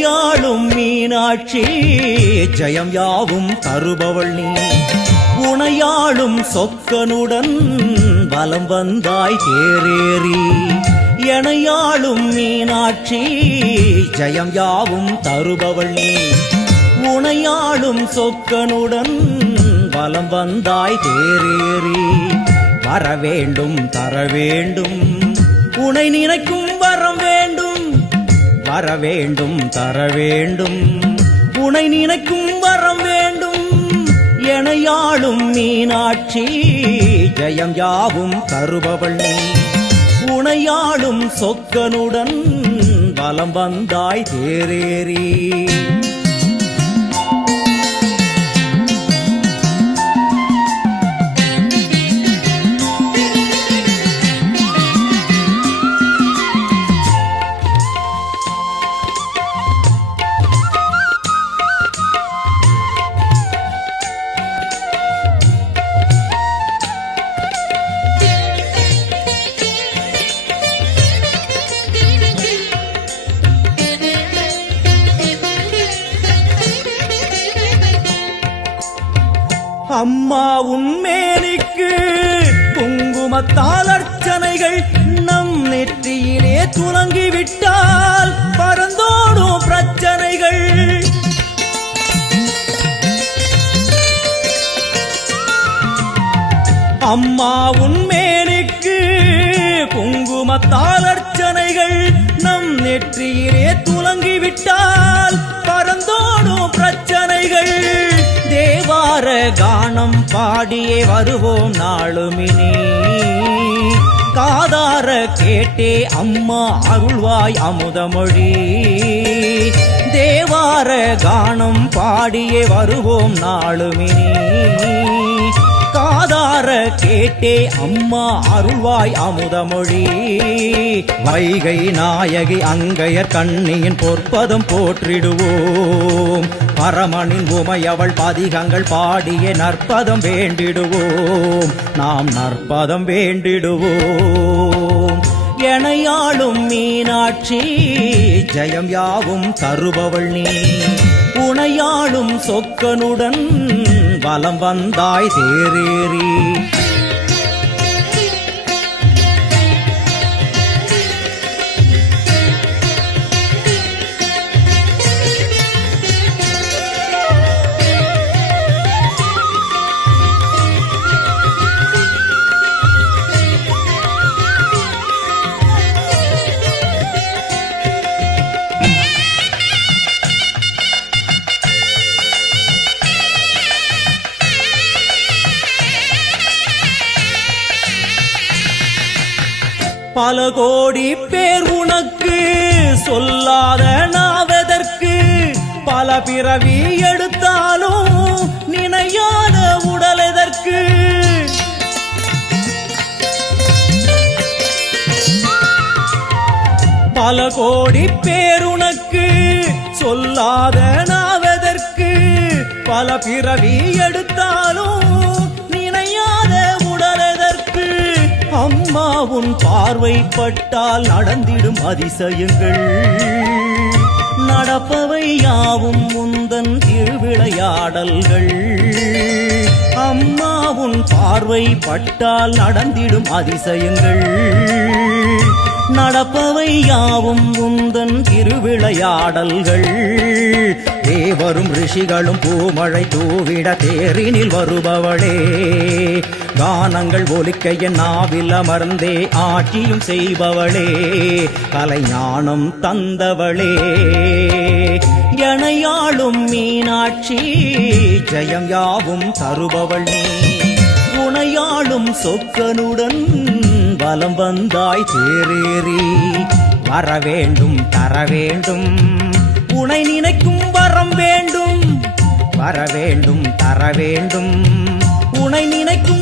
எனையாளும் மீனாட்சி ஜெயம் யாவும் தருபவள் நீ. உனையாளும் சொக்கனுடன் வலம் வந்தாய் தேரேறி. எனையாளும் மீனாட்சி ஜெயம் யாவும் தருபவள் நீ. உனையாளும் சொக்கனுடன் வலம் வந்தாய் தேரேறி. வரவேண்டும் தரவேண்டும் உனை நினைக்கும் வரம் வேண்டும். வரவேண்டும் தரவேண்டும் உனை நினைக்கும் வரம் வேண்டும். எனையாளும் மீனாட்சி ஜெயம் யாவும் தருபவள் நீ. உனையாளும் சொக்கனுடன் வலம் வந்தாய் தேரேறி. அம்மா உன்மேனிக்கு குங்குமத்தால் அர்ச்சனைகள் நம் நெற்றியிலே துலங்கிவிட்டால் பறந்தோடும் பிரச்சனைகள். அம்மா உன்மேனிக்கு குங்குமத்தால் அர்ச்சனைகள் நம் நெற்றியிலே துலங்கிவிட்டால் பறந்தோடும் பிரச்சனைகள். தேவார கானம் பாடியே வருவோம் நாளுமினி. காதார கேட்டே அம்மா அருள்வாய் அமுதமொழி. தேவார கானம் பாடியே வருவோம் நாளுமினி. காதார கேட்டே அம்மா அருள்வாய் அமுதமொழி. வைகை நாயகி அங்கையர் கண்ணியின் பொற்பதம் போற்றிடுவோம். பரமனின் உமையவள் பதிகங்கள் பாடிய நற்பதம் வேண்டிடுவோம். நாம் நற்பதம் வேண்டிடுவோம். எனையாளும் மீனாட்சி ஜெயம் யாவும் தருபவள் நீ. உனையாளும் சொக்கனுடன் வலம் வந்தாய் தேரேறி. பல கோடி பேர் உனக்கு சொல்லாத நாவதற்கு. பல பிறவி எடுத்தாலும் நினையாத உடல் எதற்கு. பல கோடி பேர் உனக்கு சொல்லாத நாவதற்கு. பல பிறவி எடுத்தாலும் நினையாத உடல் எதற்கு. அம்மா உன் பார்வைப்பட்டால் நடந்திடும் அதிசயங்கள். நடப்பவை யாவும் முந்தன் திருவிளையாடல்கள். அம்மா உன் பார்வைப்பட்டால் நடந்திடும் அதிசயங்கள். நடப்பவை யாவும் முந்தன் திருவிளையாடல்கள். தேவரும் ரிஷிகளும் பூமழை தூவிட தேரினில் வருபவளே. கானங்கள் ஒலிக்க என் நாவில் அமர்ந்தே ஆட்சியும் செய்பவளே. கலைஞானம் தந்தவளே. எனையாளும் மீனாட்சி ஜெயம் யாவும் தருபவள் நீ. உனையாளும் சொக்கனுடன் வலம் வந்தாய் தேரேறி. வரவேண்டும் தரவேண்டும் உனை நினைக்கும் வரம் வேண்டும். வரவேண்டும் தரவேண்டும் உனை நினைக்கும்